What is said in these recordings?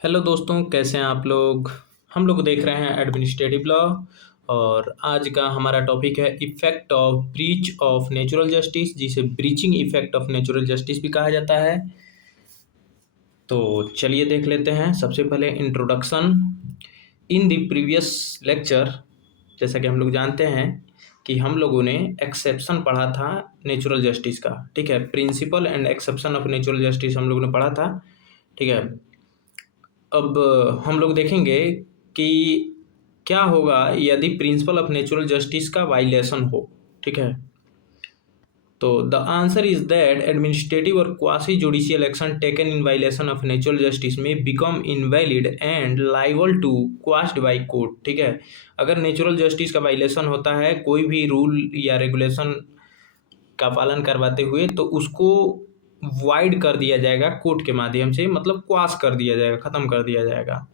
Hello दोस्तों, कैसे हैं आप लोग। हम लोग देख रहे हैं एडमिनिस्ट्रेटिव लॉ। और आज का हमारा टॉपिक है effect of breach of natural justice, जिसे breaching effect of natural justice भी कहा जाता है। तो चलिए देख लेते हैं। सबसे पहले introduction. In the previous lecture, जैसा कि हम लोग जानते हैं कि हम लोगों ने एक्सेप्शन पढ़ा था नेचुरल जस्टिस का। ठीक है, principle and exception of natural justice हम लोगों ने पढ़ा था। ठीक है, अब हम लोग देखेंगे कि क्या होगा यदि प्रिंसिपल ऑफ नेचुरल जस्टिस का वायलेशन हो। ठीक है, तो the answer is that administrative और quasi judicial action taken in violation of natural justice may become invalid and liable to quashed by court. ठीक है, अगर नेचुरल जस्टिस का वायलेशन होता है कोई भी रूल या रेगुलेशन का पालन करवाते हुए, तो उसको वाइड कर दिया जाएगा कोर्ट के माध्यम से, मतलब क्वाश कर दिया जाएगा, खत्म कर दिया जाएगा।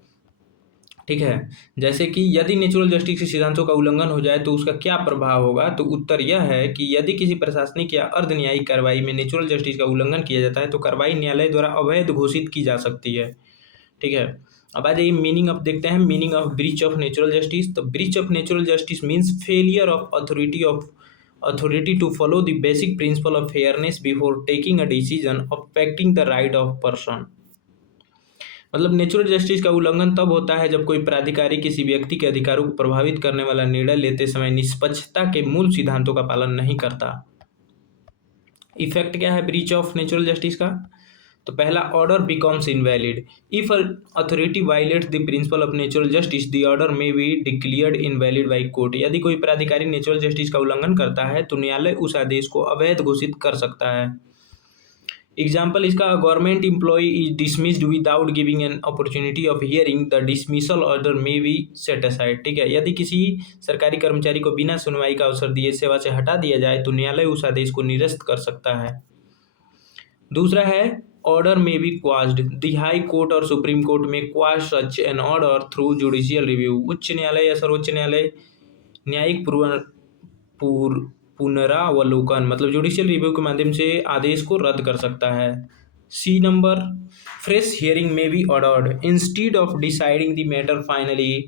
ठीक है, जैसे कि यदि नेचुरल जस्टिस के सिद्धांतों का उल्लंघन हो जाए तो उसका क्या प्रभाव होगा। तो उत्तर यह है कि यदि किसी प्रशासनिक या अर्ध न्यायिक कार्रवाई में नेचुरल जस्टिस का उल्लंघन किया जाता है तो कार्रवाई न्यायालय द्वारा अवैध घोषित की जा सकती है। ठीक है, अब आ जाइए मीनिंग ऑफ देखते हैं। Meaning of breach of natural justice. तो breach of natural justice means failure of authority to follow the basic principle of fairness before taking a decision affecting the right of person। मतलब natural justice का उल्लंघन तब होता है जब कोई प्राधिकारी किसी व्यक्ति के अधिकारों को प्रभावित करने वाला निर्णय लेते समय निष्पक्षता के मूल सिद्धांतों का पालन नहीं करता। इफेक्ट क्या है ब्रीच ऑफ नेचुरल जस्टिस का। तो पहला, order becomes invalid. If authority violates the principle of natural justice the order may be declared invalid by court. यदि कोई प्राधिकारी नेचुरल जस्टिस का उल्लंघन करता है तो न्यायालय उस आदेश को अवैध घोषित कर सकता है। एग्जाम्पल इसका, government employ is dismissed without giving an opportunity of hearing the dismissal order may be set aside. ठीक है, यदि किसी सरकारी कर्मचारी को बिना सुनवाई का अवसर दिए सेवा से हटा दिया जाए तो न्यायालय उस आदेश को निरस्त कर सकता है। दूसरा है, order may B क्वाश्ड। The high court और सुप्रीम कोर्ट में quash such an order through judicial review. उच्च न्यायालय या सर्वोच्च न्यायालय न्यायिक पुनरावलोकन मतलब जुडिशियल रिव्यू के माध्यम से आदेश को रद्द कर सकता है। C number, fresh hearing may be ordered. Instead of deciding the matter finally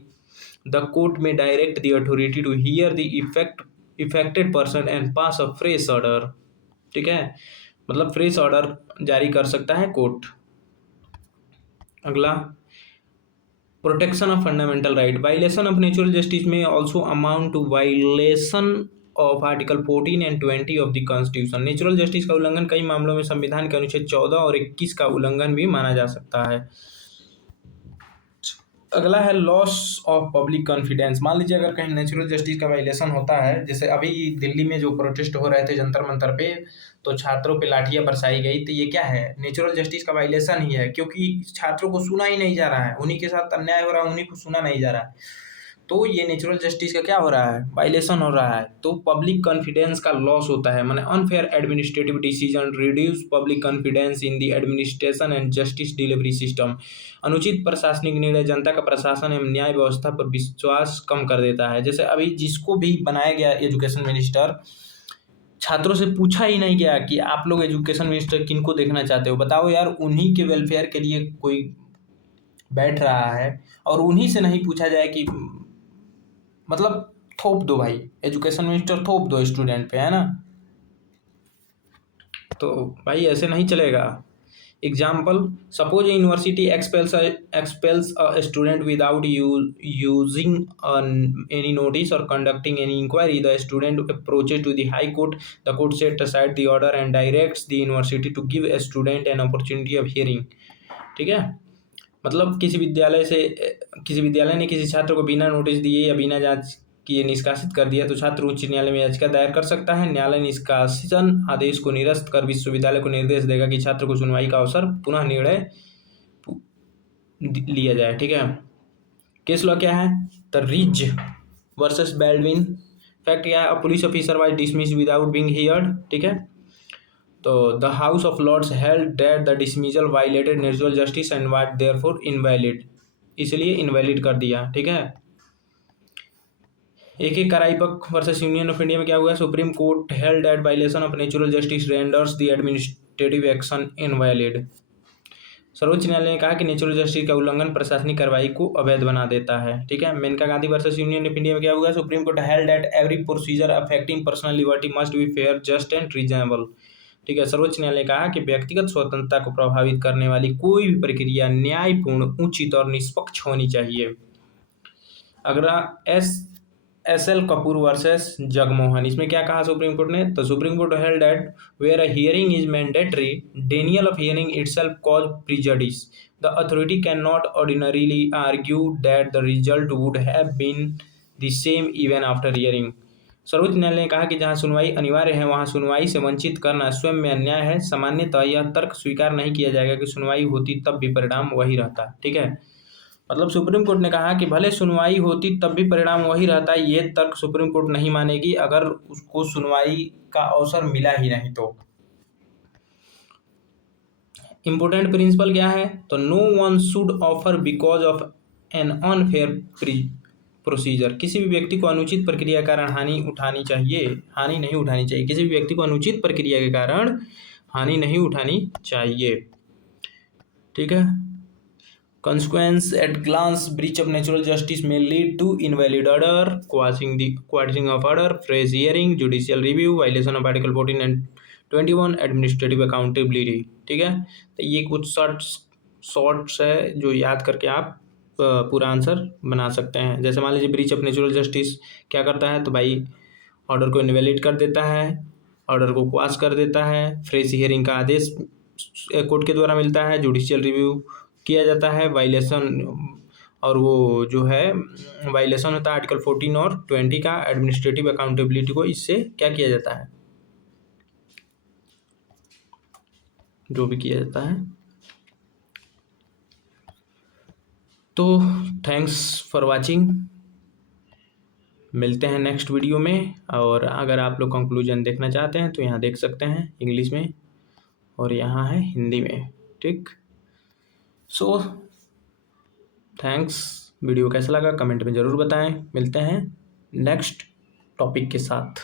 the court may direct the authority to hear the affected person and pass a fresh order. ठीक है, मतलब फ्रेश ऑर्डर जारी कर सकता है court. अगला, protection of fundamental right. Violation of natural justice may also amount to violation of article 14 and 20 of the constitution. Natural justice का उल्लंघन कई मामलों में संविधान के अनुच्छेद 14 और 21 का उल्लंघन भी माना जा सकता है। अगला है लॉस ऑफ पब्लिक कॉन्फिडेंस। मान लीजिए अगर कहीं नेचुरल जस्टिस का वायलेशन होता है, जैसे अभी दिल्ली में जो प्रोटेस्ट हो रहे थे जंतर मंतर पे, तो छात्रों पे लाठियां बरसाई गई, तो ये क्या है, नेचुरल जस्टिस का वायलेशन ही है, क्योंकि छात्रों को सुना ही नहीं जा रहा है, उन्हीं के साथ अन्याय हो रहा है, उन्हीं को सुना नहीं जा रहा है। तो ये नेचुरल जस्टिस का क्या हो रहा है, वायलेशन हो रहा है। तो पब्लिक कॉन्फिडेंस का लॉस होता है, माने unfair administrative decision reduce public confidence in the administration and justice delivery system. अनुचित प्रशासनिक निर्णय जनता का प्रशासन एवं न्याय व्यवस्था पर विश्वास कम कर देता है। जैसे अभी जिसको भी बनाया गया एजुकेशन मिनिस्टर, छात्रों से पूछा ही नहीं गया कि आप लोग एजुकेशन मिनिस्टर किनको देखना चाहते हो, बताओ यार। उन्हीं के वेलफेयर के लिए कोई बैठ रहा है और उन्हीं से नहीं पूछा जाए कि मतलब थोप दो भाई, एजुकेशन मिनिस्टर थोप दो स्टूडेंट पे, है ना। तो भाई ऐसे नहीं चलेगा। Example, suppose university expels a student without using any notice or conducting any inquiry. The student approaches to the high court, the court set aside the order and directs the university to give a student an opportunity of hearing. ठीक है, मतलब किसी विद्यालय ने किसी छात्र को बिना नोटिस दिए या बिना जांच किए निष्कासित कर दिया तो छात्र उच्च न्यायालय में याचिका दायर कर सकता है। न्यायालय निष्कासन आदेश को निरस्त कर विश्वविद्यालय को निर्देश देगा कि छात्र को सुनवाई का अवसर पुनः निर्णय लिया जाए। ठीक है, केस लॉ क्या है, the Ridge versus Baldwin. Fact क्या है, a police officer was dismissed without being heard. ठीक है, तो the House of Lords held that the dismissal violated natural justice and was therefore invalid, इसलिए इनवैलिड कर दिया। ठीक है, एक Kraipak versus Union of India में क्या हुआ, Supreme court held that violation of natural justice renders the administrative action invalid. सर्वोच्च न्यायालय ने कहा कि नेचुरल जस्टिस का उल्लंघन प्रशासनिक कार्रवाई को अवैध बना देता है। ठीक है। Maneka Gandhi versus Union of India में क्या हुआ? Supreme court held that every procedure affecting personal liberty must be fair, just and reasonable. ठीक है। सर्वोच्च न्यायालय ने कहा कि व्यक्तिगत स्वतंत्रता को प्रभावित करने वाली कोई भी प्रक्रिया न्यायपूर्ण, उचित और निष्पक्ष होनी चाहिए। अगला S L Kapoor versus Jagmohan, इसमें क्या कहा सुप्रीम कोर्ट ने? तो supreme court held that where a hearing is mandatory, denial of hearing itself cause prejudice, the authority cannot ordinarily argue that the result would have been the same even after hearing. सर्वोच्च न्यायालय ने कहा कि जहां सुनवाई अनिवार्य है वहां सुनवाई से वंचित करना स्वयं में अन्याय है। सामान्यतः यह तर्क स्वीकार नहीं किया जाएगा कि सुनवाई होती तब भी परिणाम वही रहता। ठीक है। मतलब सुप्रीम कोर्ट ने कहा कि भले सुनवाई होती तब भी परिणाम वही रहता है, ये तर्क सुप्रीम कोर्ट नहीं मानेगी अगर उसको सुनवाई का अवसर मिला ही नहीं तो। इंपोर्टेंट प्रिंसिपल क्या है? तो no one should offer because of an unfair procedure, किसी भी व्यक्ति को अनुचित प्रक्रिया के कारण हानि नहीं उठानी चाहिए। किसी भी व्यक्ति को अनुचित प्रक्रिया के कारण हानि नहीं उठानी चाहिए। ठीक है। Consequence at glance, breach of natural justice may lead to invalid order, quashing of order, fresh hearing, judicial review, violation of Article 14 and 21, administrative accountability। ठीक है। तो ये कुछ शॉर्ट्स है जो याद करके आप पूरा आंसर बना सकते हैं। जैसे मान लीजिए ब्रीच ऑफ नेचुरल जस्टिस क्या करता है? तो भाई ऑर्डर को इनवैलिड कर देता है, ऑर्डर को क्वाश कर देता है, फ्रेश हियरिंग का आदेश कोर्ट के द्वारा मिलता है, जुडिशियल रिव्यू किया जाता है, वायलेशन और वो जो है वायलेशन होता है आर्टिकल 14 और 20 का, एडमिनिस्ट्रेटिव अकाउंटेबिलिटी को इससे क्या किया जाता है, जो भी किया जाता है। तो थैंक्स फॉर वाचिंग, मिलते हैं नेक्स्ट वीडियो में। और अगर आप लोग कंक्लूजन देखना चाहते हैं तो यहाँ देख सकते हैं इंग्लिश में और यहाँ है हिंदी में। ठीक। So thanks. वीडियो कैसा लगा कमेंट में ज़रूर बताएं। मिलते हैं नेक्स्ट टॉपिक के साथ।